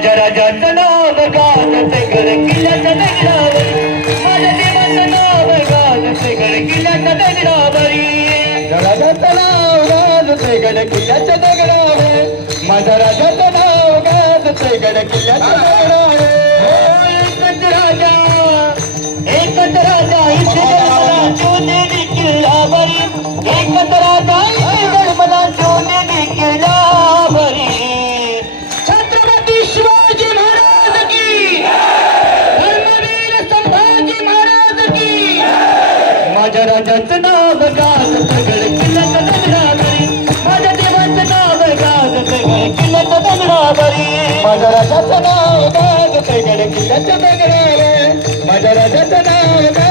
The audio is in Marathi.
माझ्या राजाचं नाव गाजते गड किल्ल्याच्या दगडावर माझ्या देवाचं नाव गाजते गड किल्ल्याच्या दगडावरी राजाचं नाव गाजते गड किल्ल्याच्या दगडावर माझ्या राजाचं नाव गाजते गड किल्ल्याच्या दगडावर एकच राजा इथे मला शोधेली किल्लावरी एकच राजा इथे मला शोधेली किल्लावरी माझ्या राजाचं नाव गाजते गड किल्ल्याच्या दगडावरी माझ्या देवाचं नाव गाजते गड किल्ल्याच्या दगडावरी माझ्या राजाचं नाव गाजते गड किल्ल्याच्या दगडावर माझ्या राजाचं नाव